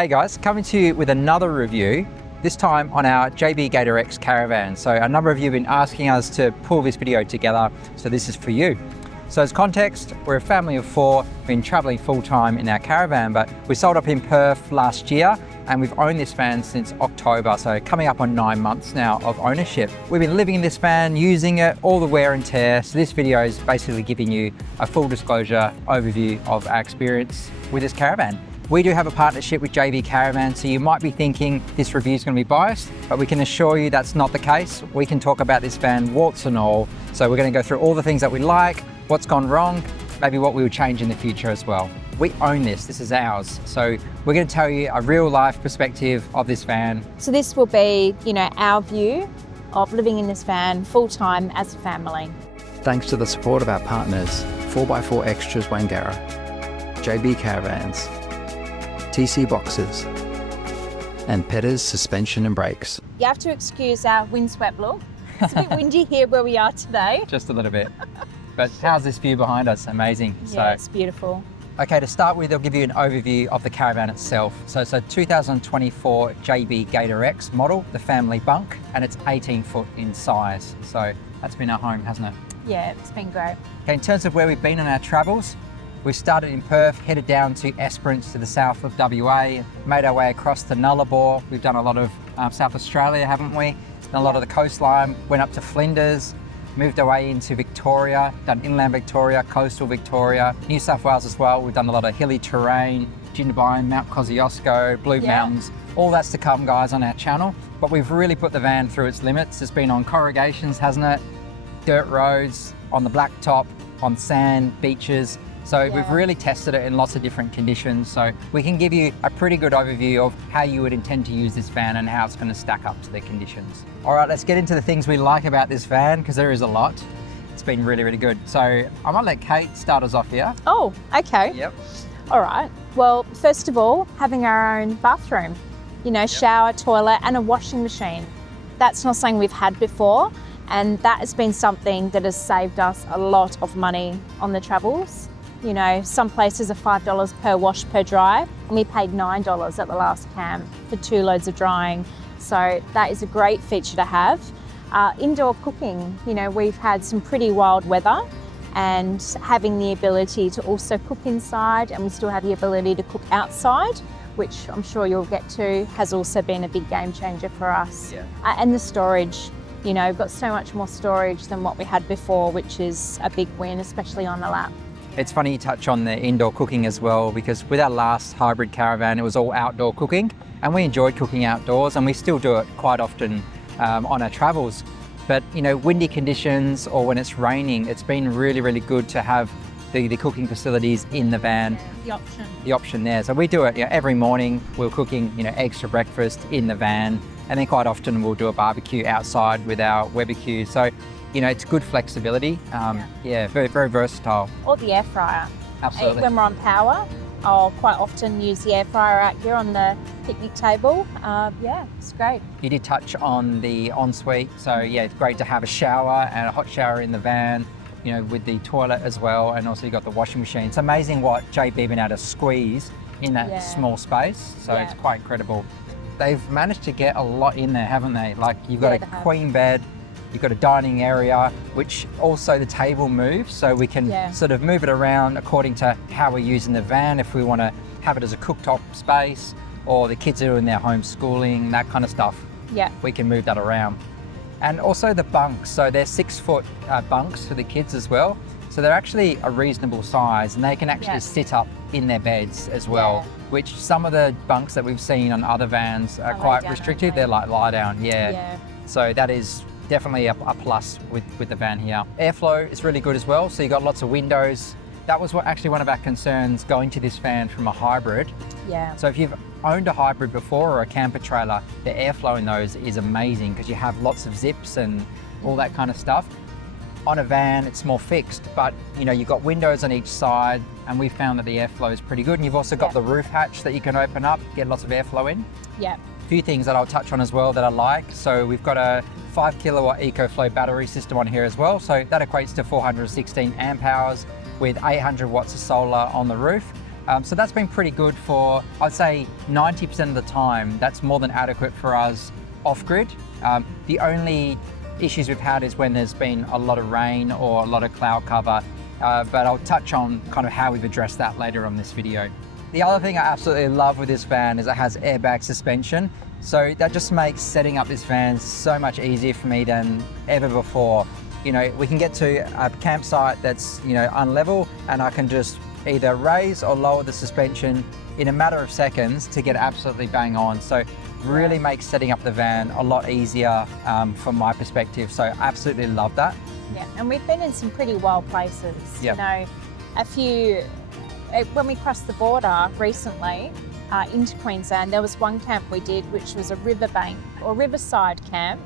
Hey guys, coming to you with another review, this time on our JB Gator X caravan. So a number of you have been asking us to pull this video together, so this is for you. So as context, we're a family of four, been traveling full time in our caravan, but we sold up in Perth last year and we've owned this van since October, so coming up on 9 months now of ownership. We've been living in this van, using it, all the wear and tear. So this video is basically giving you a full disclosure overview of our experience with this caravan. We do have a partnership with JB Caravans, so you might be thinking this review is going to be biased, but we can assure you that's not the case. We can talk about this van warts and all. So we're going to go through all the things that we like, what's gone wrong, maybe what we would change in the future as well. We own this is ours. So we're going to tell you a real life perspective of this van. So this will be, our view of living in this van full time as a family. Thanks to the support of our partners, 4x4 Extras Wangara, JB Caravans, TC Boxes, and Petters Suspension and Brakes. You have to excuse our windswept look. It's a bit windy here where we are today. Just a little bit. But how's this view behind us? Amazing. Yeah, it's beautiful. Okay, to start with, I'll give you an overview of the caravan itself. So it's a 2024 JB Gator X model, the family bunk, and it's 18 foot in size. So that's been our home, hasn't it? Yeah, it's been great. Okay, in terms of where we've been on our travels, we started in Perth, headed down to Esperance to the south of WA, made our way across to Nullarbor. We've done a lot of South Australia, haven't we? Done a lot of the coastline, went up to Flinders, moved away into Victoria, done inland Victoria, coastal Victoria, New South Wales as well. We've done a lot of hilly terrain, Jindabyne, Mount Kosciuszko, Blue Mountains. All that's to come, guys, on our channel. But we've really put the van through its limits. It's been on corrugations, hasn't it? Dirt roads, on the blacktop, on sand, beaches. So we've really tested it in lots of different conditions. So we can give you a pretty good overview of how you would intend to use this van and how it's going to stack up to the conditions. All right, let's get into the things we like about this van, because there is a lot. It's been really, really good. So I might let Kate start us off here. Oh, okay. Yep. All right. Well, first of all, having our own bathroom, shower, toilet, and a washing machine. That's not something we've had before. And that has been something that has saved us a lot of money on the travels. Some places are $5 per wash per dry, and we paid $9 at the last camp for 2 loads of drying. So that is a great feature to have. Indoor cooking, we've had some pretty wild weather, and having the ability to also cook inside, and we still have the ability to cook outside, which I'm sure you'll get to, has also been a big game changer for us. Yeah. And the storage. We've got so much more storage than what we had before, which is a big win, especially on the lap. It's funny you touch on the indoor cooking as well, because with our last hybrid caravan, it was all outdoor cooking, and we enjoyed cooking outdoors, and we still do it quite often on our travels. But windy conditions or when it's raining, it's been really, really good to have the cooking facilities in the van. Yeah, the option there. So we do it every morning. We're cooking eggs for breakfast in the van, and then quite often we'll do a barbecue outside with our Webbecue. So it's good flexibility. Very, very versatile. Or the air fryer. Absolutely. When we're on power, I'll quite often use the air fryer out here on the picnic table. It's great. You did touch on the ensuite. So it's great to have a shower and a hot shower in the van, with the toilet as well. And also you got the washing machine. It's amazing what JB been able to squeeze in that small space. So it's quite incredible. They've managed to get a lot in there, haven't they? Like you've got a queen bed, you've got a dining area, which also the table moves, so we can sort of move it around according to how we're using the van. If we want to have it as a cooktop space, or the kids are doing their homeschooling, that kind of stuff, we can move that around. And also the bunks, so they're 6 foot bunks for the kids as well. So they're actually a reasonable size, and they can actually sit up in their beds as well, which some of the bunks that we've seen on other vans are quite restrictive. They're like lie down, So that is definitely a plus with the van here. Airflow is really good as well, so you got lots of windows. That was actually one of our concerns going to this van from a hybrid. So if you've owned a hybrid before or a camper trailer, the airflow in those is amazing because you have lots of zips and all that kind of stuff. On a van, it's more fixed, but you've got windows on each side, and we found that the airflow is pretty good. And you've also got the roof hatch that you can open up, get lots of airflow in. A few things that I'll touch on as well that I like. So we've got a 5 kilowatt EcoFlow battery system on here as well. So that equates to 416 amp hours with 800 watts of solar on the roof. So that's been pretty good for, I'd say 90% of the time. That's more than adequate for us off-grid. The only issues we've had is when there's been a lot of rain or a lot of cloud cover, but I'll touch on kind of how we've addressed that later on this video. The other thing I absolutely love with this van is it has airbag suspension. So that just makes setting up this van so much easier for me than ever before. You know, we can get to a campsite that's, you know, unlevel, and I can just either raise or lower the suspension in a matter of seconds to get absolutely bang on. So really makes setting up the van a lot easier from my perspective. So absolutely love that. Yeah, and we've been in some pretty wild places. Yep. You know, when we crossed the border recently into Queensland, there was one camp we did, which was a riverbank or riverside camp.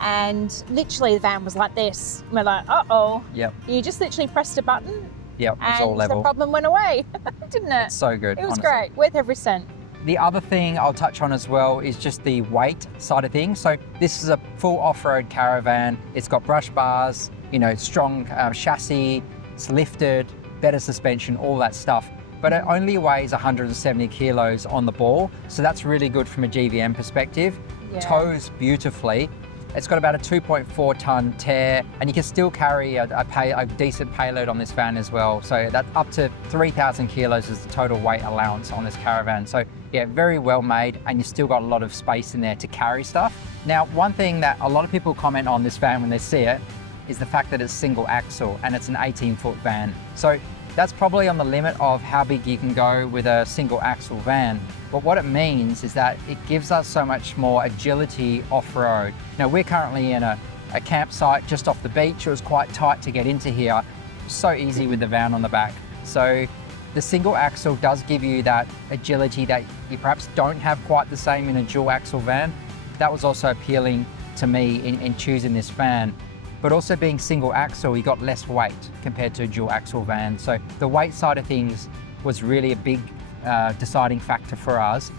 And literally the van was like this. We're like, uh-oh. Yep. You just literally pressed a button. Yep, it's all level. The problem went away, didn't it? It's so good. It was honestly. great, worth every cent. The other thing I'll touch on as well is just the weight side of things. So this is a full off-road caravan. It's got brush bars, you know, strong chassis, it's lifted, better suspension, all that stuff. But it only weighs 170 kilos on the ball. So that's really good from a GVM perspective. Yeah. Tows beautifully. It's got about a 2.4 ton tare, and you can still carry a decent payload on this van as well. So that up to 3,000 kilos is the total weight allowance on this caravan. So yeah, very well made, and you've still got a lot of space in there to carry stuff. Now, one thing that a lot of people comment on this van when they see it is the fact that it's single axle and it's an 18-foot van. So that's probably on the limit of how big you can go with a single axle van. But what it means is that it gives us so much more agility off-road. Now, we're currently in a campsite just off the beach. It was quite tight to get into here. So easy with the van on the back. So the single axle does give you that agility that you perhaps don't have quite the same in a dual axle van. That was also appealing to me in choosing this van. But also being single axle, you got less weight compared to a dual axle van. So the weight side of things was really a big deciding factor for us,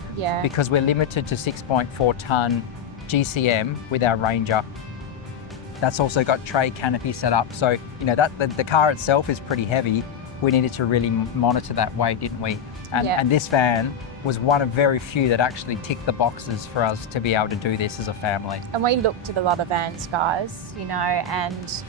because we're limited to 6.4 ton GCM with our Ranger. That's also got tray canopy set up. So, you know, that the car itself is pretty heavy. We needed to really monitor that weight, didn't we? And this van was one of very few that actually ticked the boxes for us to be able to do this as a family. And we looked at a lot of vans, guys, you know, and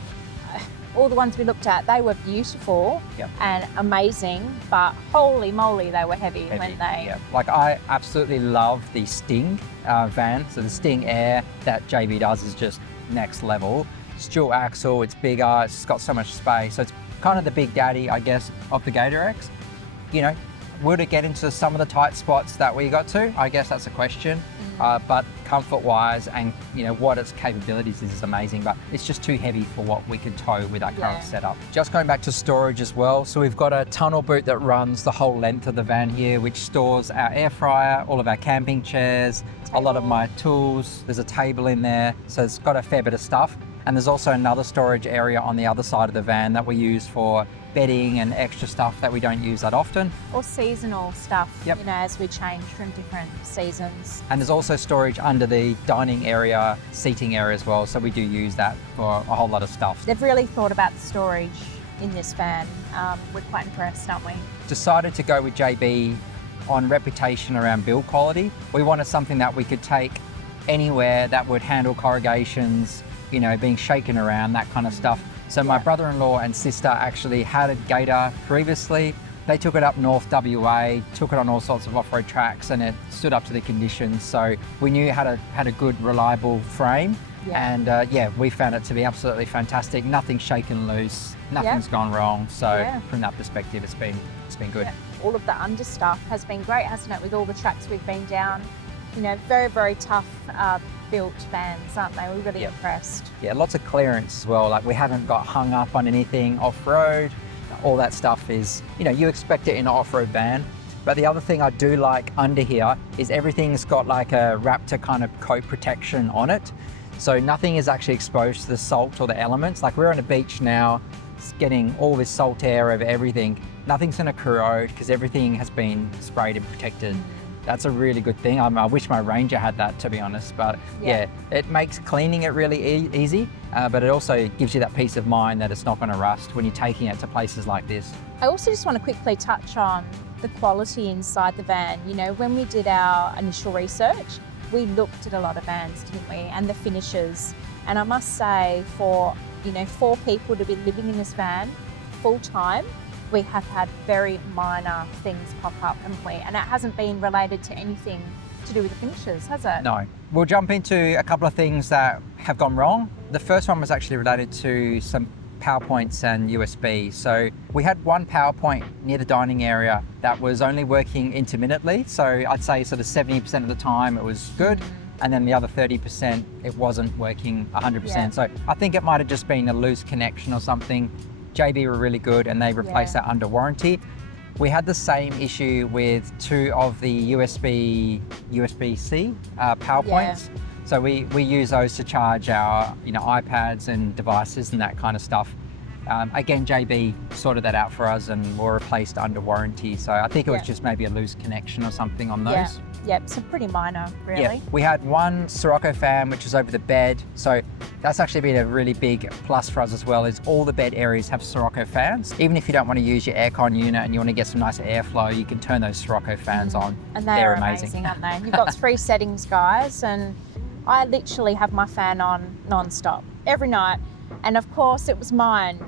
all the ones we looked at, they were beautiful and amazing, but holy moly, they were heavy, weren't they? Yeah. Like, I absolutely love the Sting van. So the Sting Air that JB does is just next level. It's dual axle, it's bigger, it's got so much space. So it's kind of the big daddy, I guess, of the Gator X. You know, would it get into some of the tight spots that we got to? I guess that's a question. But comfort-wise and, you know, what its capabilities is amazing, but it's just too heavy for what we could tow with that current setup. Just going back to storage as well. So we've got a tunnel boot that runs the whole length of the van here, which stores our air fryer, all of our camping chairs, a lot of my tools. There's a table in there. So it's got a fair bit of stuff. And there's also another storage area on the other side of the van that we use for bedding and extra stuff that we don't use that often. Or seasonal stuff, you know, as we change from different seasons. And there's also storage under the dining area, seating area as well. So we do use that for a whole lot of stuff. They've really thought about the storage in this van. We're quite impressed, aren't we? Decided to go with JB on reputation around build quality. We wanted something that we could take anywhere that would handle corrugations, you know, being shaken around, that kind of stuff. So my brother-in-law and sister actually had a Gator previously. They took it up North WA, took it on all sorts of off-road tracks, and it stood up to the conditions. So we knew it had a good, reliable frame. And we found it to be absolutely fantastic. Nothing's shaken loose, nothing's gone wrong. So from that perspective, it's been good. All of the under stuff has been great, hasn't it? With all the tracks we've been down, you know, very, very tough built vans, aren't they? We're really impressed. Yeah, lots of clearance as well. Like, we haven't got hung up on anything off-road. All that stuff is, you know, you expect it in an off-road van. But the other thing I do like under here is everything's got like a Raptor kind of coat protection on it. So nothing is actually exposed to the salt or the elements. Like, we're on a beach now, it's getting all this salt air over everything. Nothing's gonna corrode because everything has been sprayed and protected. That's a really good thing. I wish my Ranger had that, to be honest, but yeah, it makes cleaning it really easy, but it also gives you that peace of mind that it's not going to rust when you're taking it to places like this. I also just want to quickly touch on the quality inside the van. You know, when we did our initial research, we looked at a lot of vans, didn't we? And the finishes. And I must say, for, you know, 4 people to be living in this van full time, we have had very minor things pop up, haven't we? And it hasn't been related to anything to do with the finishes, has it? No. We'll jump into a couple of things that have gone wrong. The first one was actually related to some power points and USB. So we had one power point near the dining area that was only working intermittently. So I'd say sort of 70% of the time it was good. And then the other 30%, it wasn't working 100%. Yeah. So I think it might have just been a loose connection or something. JB were really good and they replaced that under warranty. We had the same issue with 2 of the USB-C power points. So we use those to charge our iPads and devices and that kind of stuff. Again, JB sorted that out for us and were replaced under warranty. So I think it was just maybe a loose connection or something on those. Yep, so pretty minor, really. Yeah. We had one Sirocco fan, which was over the bed. So that's actually been a really big plus for us as well, is all the bed areas have Sirocco fans. Even if you don't want to use your aircon unit and you want to get some nice airflow, you can turn those Sirocco fans on. And they're amazing, aren't they? You've got 3 settings, guys, and I literally have my fan on non-stop every night. And of course, it was mine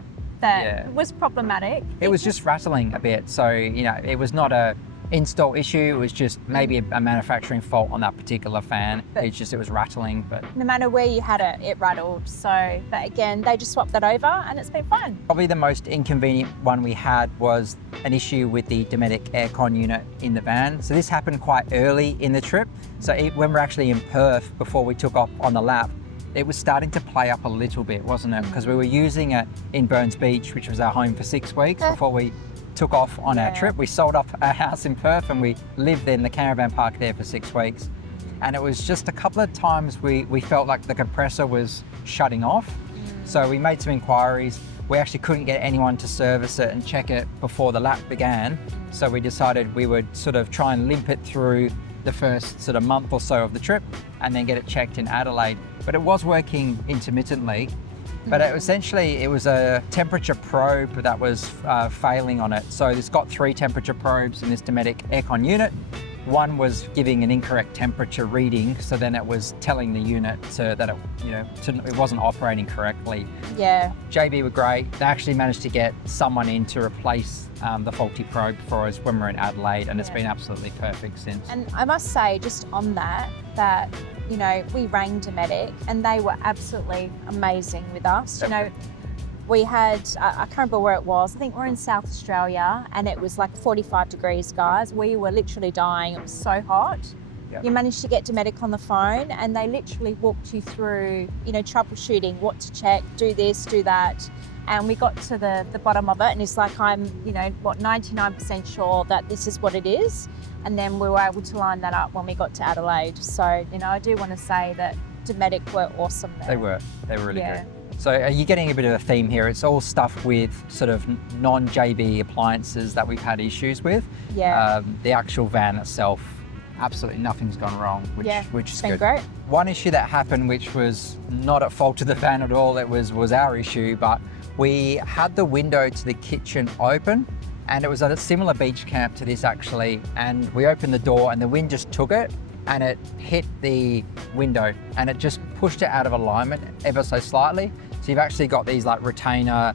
that was problematic. It was just rattling a bit. So, it was not a install issue. It was just maybe a manufacturing fault on that particular fan. It was rattling. But no matter where you had it, it rattled. So, but again, they just swapped that over and it's been fine. Probably the most inconvenient one we had was an issue with the Dometic aircon unit in the van. So this happened quite early in the trip. So when we're actually in Perth, before we took off on the lap, it was starting to play up a little bit, wasn't it? Because we were using it in Burns Beach, which was our home for 6 weeks before we took off on our trip. We sold off our house in Perth and we lived in the caravan park there for 6 weeks. And it was just a couple of times we felt like the compressor was shutting off. So we made some inquiries. We actually couldn't get anyone to service it and check it before the lap began. So we decided we would sort of try and limp it through the first sort of month or so of the trip and then get it checked in Adelaide. But it was working intermittently. But essentially it was a temperature probe that was failing on it. So it's got 3 temperature probes in this Dometic aircon unit. One was giving an incorrect temperature reading, so then it was telling the unit that it wasn't operating correctly. Yeah. JB were great. They actually managed to get someone in to replace the faulty probe for us when we're in Adelaide, and it's been absolutely perfect since. And I must say, just on that we rang Dometic and they were absolutely amazing with us. We had, I can't remember where it was, I think we're in South Australia and it was like 45 degrees, guys. We were literally dying, it was so hot. Yep. You managed to get Dometic on the phone and they literally walked you through, troubleshooting, what to check, do this, do that. And we got to the bottom of it and it's like, I'm, 99% sure that this is what it is. And then we were able to line that up when we got to Adelaide. So, I do want to say that Dometic were awesome there. They were really good. So are you getting a bit of a theme here? It's all stuff with sort of non-JB appliances that we've had issues with. Yeah. The actual van itself, absolutely nothing's gone wrong, which is good. Great. One issue that happened, which was not at fault of the van at all, it was our issue, but we had the window to the kitchen open and it was at a similar beach camp to this actually, and we opened the door and the wind just took it and it hit the window and it just pushed it out of alignment ever so slightly. So you've actually got these like retainer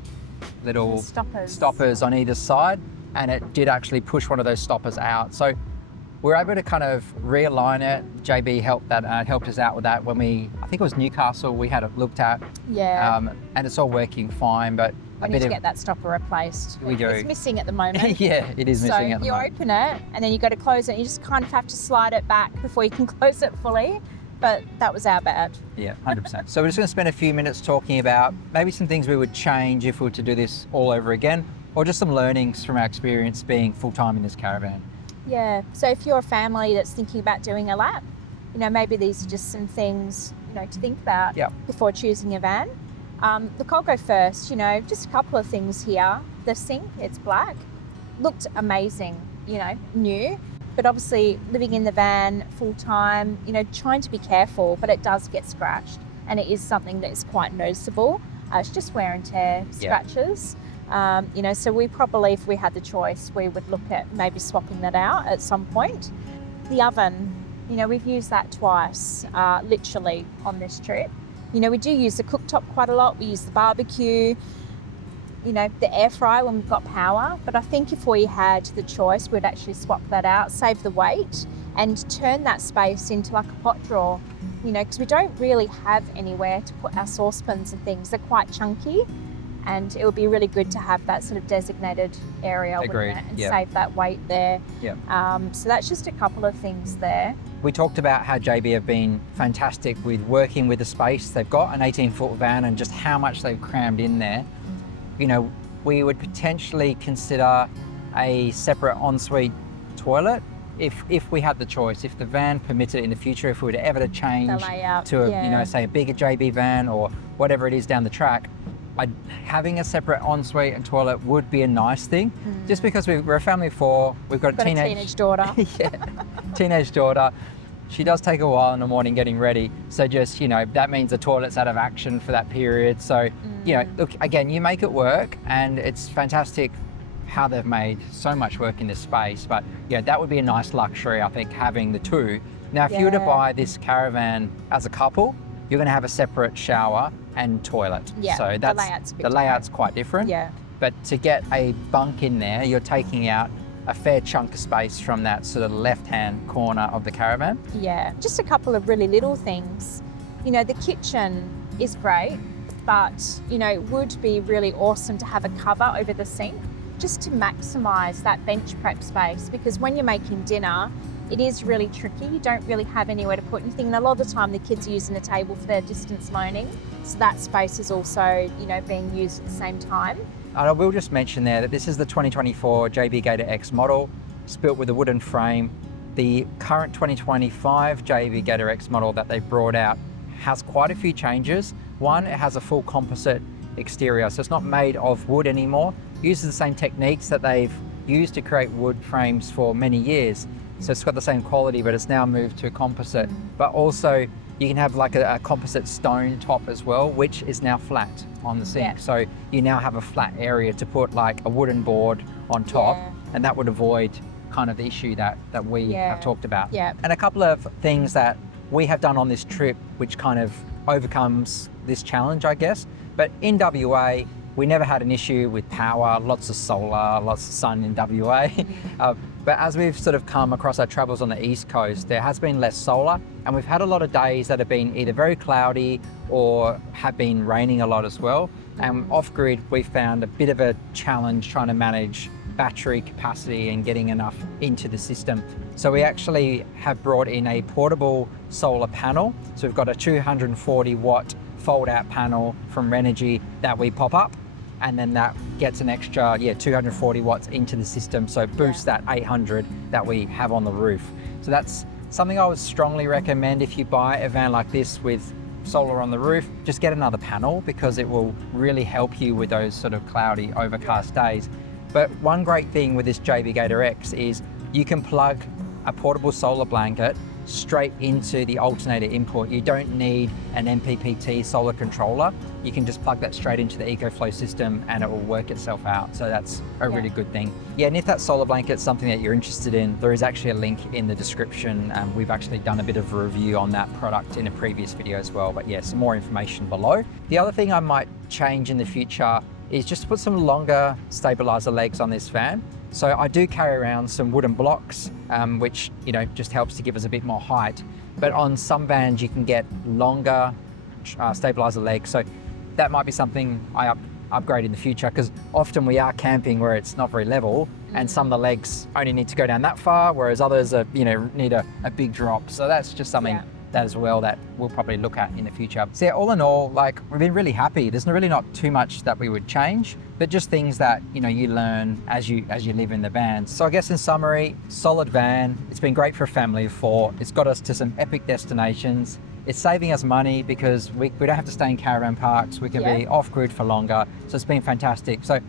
little stoppers on either side, and it did actually push one of those stoppers out. So we were able to kind of realign it. JB helped us out with that when I think it was Newcastle, we had it looked at. Yeah. And it's all working fine, but we need to get that stopper replaced. We do. It's missing at the moment. Yeah, it is missing at the moment. So you open it and then you go to close it. You just kind of have to slide it back before you can close it fully. But that was our bad. Yeah, 100%. So we're just going to spend a few minutes talking about maybe some things we would change if we were to do this all over again, or just some learnings from our experience being full-time in this caravan. Yeah, so if you're a family that's thinking about doing a lap, maybe these are just some things, to think about before choosing a van. Look, I'll go first, just a couple of things here. The sink, it's black, looked amazing, new. But obviously living in the van full time, you know, trying to be careful, but it does get scratched, and it is something that is quite noticeable. It's just wear and tear scratches. You know, so we probably, if we had the choice, we would look at maybe swapping that out at some point. The oven, you know, we've used that twice, literally on this trip. You know, we do use the cooktop quite a lot. We use the barbecue, you know, the air fryer when we've got power. But I think if we had the choice, we'd actually swap that out, save the weight, and turn that space into like a pot drawer, you know, because we don't really have anywhere to put our saucepans and things. They're quite chunky, and it would be really good to have that sort of designated area, wouldn't it? And save that weight there. So that's just a couple of things there. We talked about how JB have been fantastic with working with the space. They've got an 18-foot van and just how much they've crammed in there. You know, we would potentially consider a separate ensuite toilet if we had the choice, if the van permitted it in the future, if we were ever to change to a, you know, say a bigger JB van or whatever it is down the track. Having a separate ensuite and toilet would be a nice thing, just because we're a family of 4. We've got a teenage daughter. Teenage daughter. She does take a while in the morning getting ready. So just, you know, that means the toilet's out of action for that period. So, you know, look, again, you make it work, and it's fantastic how they've made so much work in this space. But yeah, that would be a nice luxury, I think, having the 2. Now, if you were to buy this caravan as a couple, you're going to have a separate shower and toilet. So that's the layout's quite different. But to get a bunk in there, you're taking out a fair chunk of space from that sort of left-hand corner of the caravan. Just a couple of really little things. You know, the kitchen is great, but, you know, it would be really awesome to have a cover over the sink just to maximise that bench prep space, because when you're making dinner, it is really tricky. You don't really have anywhere to put anything. And a lot of the time the kids are using the table for their distance learning. So that space is also, you know, being used at the same time. And I will just mention there that this is the 2024 JB Gator X model. It's built with a wooden frame. The current 2025 JB Gator X model that they've brought out has quite a few changes. One, it has a full composite exterior, so it's not made of wood anymore. It uses the same techniques that they've used to create wood frames for many years. So it's got the same quality, but it's now moved to composite. But also you can have like a composite stone top as well, which is now flat on the sink. So you now have a flat area to put like a wooden board on top, and that would avoid kind of the issue that we have talked about. And a couple of things that we have done on this trip, which kind of overcomes this challenge, I guess. But in WA, we never had an issue with power, lots of solar, lots of sun in WA. But as we've sort of come across our travels on the East Coast, there has been less solar, and we've had a lot of days that have been either very cloudy or have been raining a lot as well. And off-grid, we found a bit of a challenge trying to manage battery capacity and getting enough into the system. So we actually have brought in a portable solar panel. So we've got a 240 watt fold-out panel from Renogy that we pop up, and then that gets an extra 240 watts into the system, so boost that 800 that we have on the roof. So that's something I would strongly recommend. If you buy a van like this with solar on the roof, just get another panel, because it will really help you with those sort of cloudy, overcast days. But one great thing with this JB Gator X is you can plug a portable solar blanket straight into the alternator input. You don't need an MPPT solar controller. You can just plug that straight into the EcoFlow system and it will work itself out. So that's a really good thing. And if that solar blanket is something that you're interested in, there is actually a link in the description. We've actually done a bit of a review on that product in a previous video as well. But some more information below. The other thing I might change in the future is just to put some longer stabilizer legs on this van. So I do carry around some wooden blocks, which, you know, just helps to give us a bit more height. But on some vans, you can get longer stabilizer legs. So that might be something I upgrade in the future, because often we are camping where it's not very level, and some of the legs only need to go down that far, whereas others are, you know, need a big drop. So that's just something that as well that we'll probably look at in the future. So all in all, like, we've been really happy. There's really not too much that we would change, but just things that, you know, you learn as you live in the van. So I guess in summary, solid van. It's been great for a family of 4. It's got us to some epic destinations. It's saving us money because we don't have to stay in caravan parks. We can be off-grid for longer. So it's been fantastic. So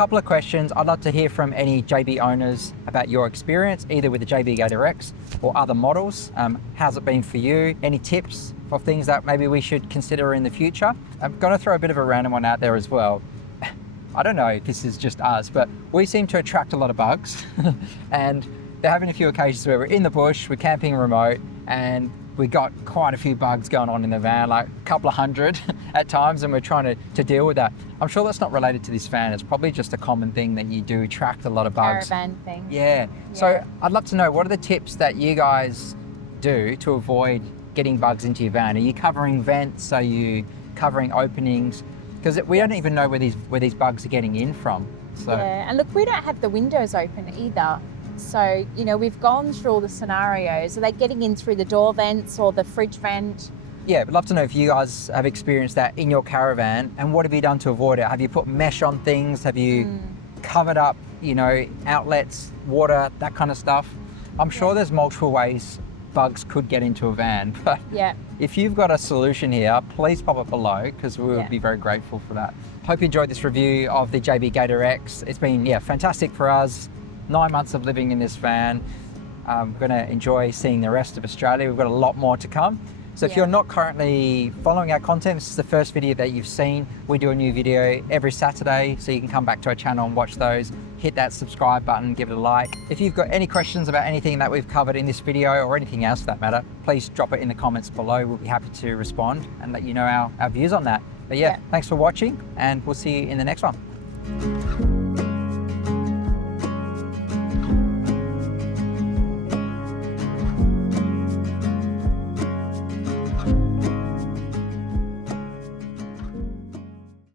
couple of questions. I'd love to hear from any JB owners about your experience, either with the JB Gator X or other models. How's it been for you? Any tips of things that maybe we should consider in the future? I'm going to throw a bit of a random one out there as well. I don't know if this is just us, but we seem to attract a lot of bugs. And there have been a few occasions where we're in the bush, we're camping remote, and we got quite a few bugs going on in the van, like a couple of hundred at times, and we're trying to deal with that. I'm sure that's not related to this van. It's probably just a common thing that you do attract a lot of bugs. Caravan thing. Yeah. So I'd love to know, what are the tips that you guys do to avoid getting bugs into your van? Are you covering vents? Are you covering openings? Because we don't even know where these bugs are getting in from. So. Yeah, and look, we don't have the windows open either. So, you know, we've gone through all the scenarios. Are they getting in through the door vents or the fridge vent? Yeah, we'd love to know if you guys have experienced that in your caravan, and what have you done to avoid it? Have you put mesh on things? Have you covered up, you know, outlets, water, that kind of stuff? I'm sure there's multiple ways bugs could get into a van, but if you've got a solution here, please pop it below, because we would be very grateful for that. Hope you enjoyed this review of the JB Gator X. It's been fantastic for us. 9 months of living in this van. I'm going to enjoy seeing the rest of Australia. We've got a lot more to come. So if you're not currently following our content, this is the first video that you've seen. We do a new video every Saturday, so you can come back to our channel and watch those. Hit that subscribe button, give it a like. If you've got any questions about anything that we've covered in this video, or anything else for that matter, please drop it in the comments below. We'll be happy to respond and let you know our views on that. But thanks for watching, and we'll see you in the next one.